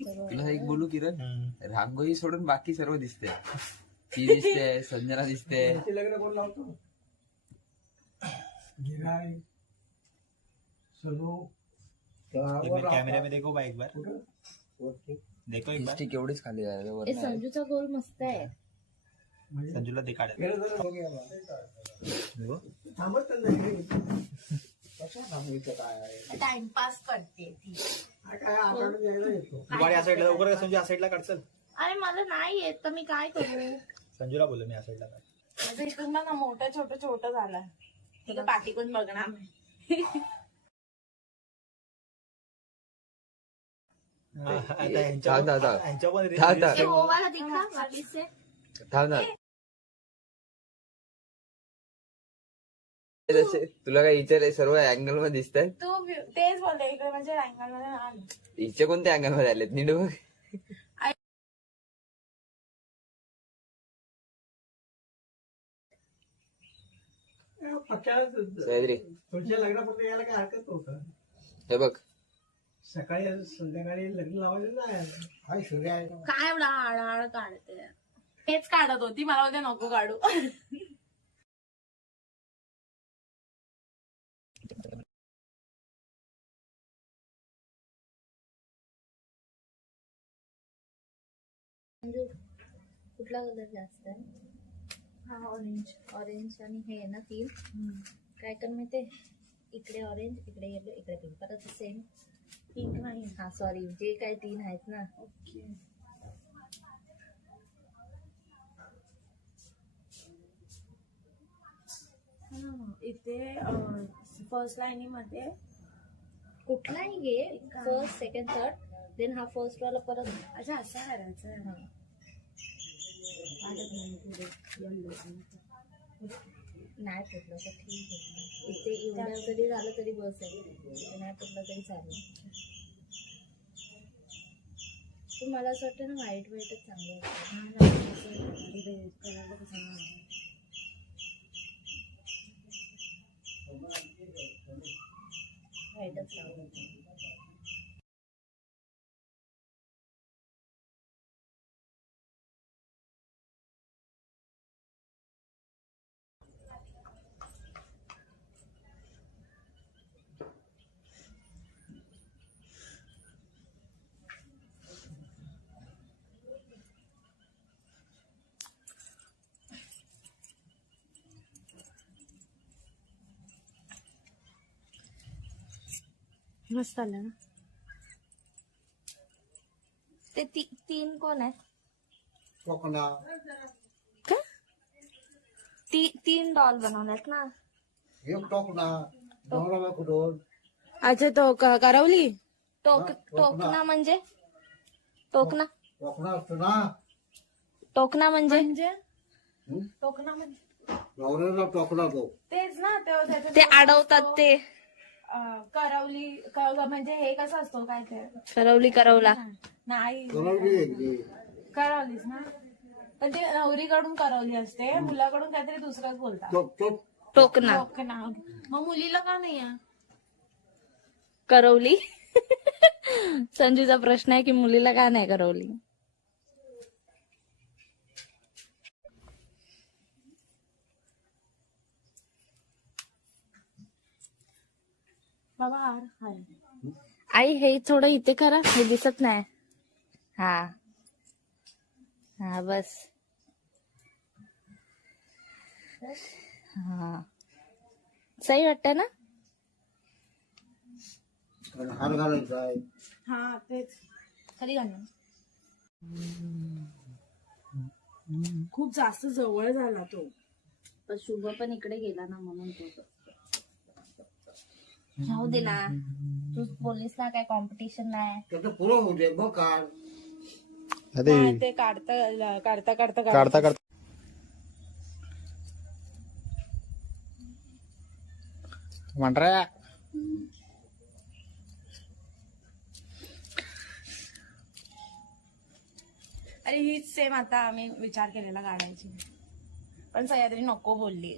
तुला एक बोलू किरण, रांगोळी सोडून बाकी सर्व दिसते. ती दिसते, संजना दिसते. लग्न कोण लावतो? गिराय सलो कॅमेरा में देखो भाई एक बार, देखो एक बार. स्टिक एवढीच खाली ए, संजूचा गोल मस्त आहे. संजूला दिखाड. टाइमपास करते ती. या साईडला लवकर का संजू, या साईडला काढ चल. अरे मला नाही येत तर मी काय करू. संजूला बोललो मी या साईडला काढ. माझं इथून ना मोठं छोटं झालं. ठीक आहे, पाठी कोण बघणार नाही. ए, वो वाला दिखा वापिस से. थांब ना. तुला काय हिचे सर्व अँगल मध्ये दिसत आहेत? तू तेच बोलते इकडे म्हणजे अँगल मध्ये आलं. हिचे कोणत्या अँगल मध्ये आलेत नीट बघ. तुमच्या लग्नापर्यंत यायला काय हरकत नव्हतं. हे बघ, सकाळी संध्याकाळी लग्न लावायचं नाही. हाय सूर्य आहे. काय एवढा आळाळ काढते. तेच काढत होती, मला उद्या नको काढू. कुठला कलर जास्त आहे? हा, ऑरेंज. ऑरेंज आणि हे ना तीन. काय कर मी ते इकडे ऑरेंज, इकडे येलो, इकडे पिंक, परत सेम. पिंक नाही, हा सॉरी, जे काय तीन आहेत ना. ओके. इथे फर्स्ट लाईनी मध्ये कुठलाही घे, फर्स्ट सेकंड थर्ड, देन हा फर्स्ट वाला परत. अच्छा, असं करायचं. हा, नाही फुटलं तर ठीक आहे. इथे एवढं जरी झालं तरी बस आहे, नाही फुटलं तरी चालेल. पण मला असं वाटतं ना, व्हाईट व्हाईटच चांगलं वाटतं. व्हाईटच लावलं. मस्त आलं ना ते. तीन कोण आहेत? का? तीन डॉल बनवल्यात ना. अच्छा, तो करवली. टोकना म्हणजे टोकना टोकना म्हणजे टोकना म्हणजे तेच ना, ते अडवतात ते. करवली म्हणजे हे कसं असतो काय ते? करवला नाही, करवलीस ना, पण ते नवरीकडून करवली असते, मुलाकडून काहीतरी दुसरंच बोलतात. टोकना. मग मुलीला का नाही आहे करवली? संजूचा प्रश्न आहे की मुलीला का नाही करवली. बाबा आई हे थोडं इथे करा, हे दिसत नाही. हा हा, बस. हा, सही वाटतं ना. हार घालायचा आहे. हा, तेच खाली घाल. खूप जास्त जवळ झाला तो. पण शुभ पण इकडे गेला ना, म्हणून तो राहू दे ना. तू बोललीस ना काय कॉम्पिटिशन नाही. त्याचं पुरं होऊ दे बघ. काढ. ते काढता म्हणरा. अरे हीच सेम आता आम्ही विचार केलेला काढायची, पण सह्याद्री नको बोलली.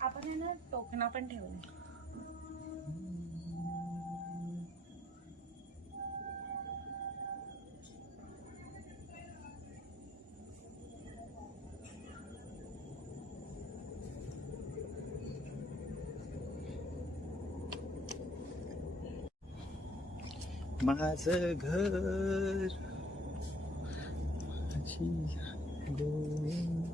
आपण आहे ना टोकना पण ठेवलं. माझं घर माझी गोविंद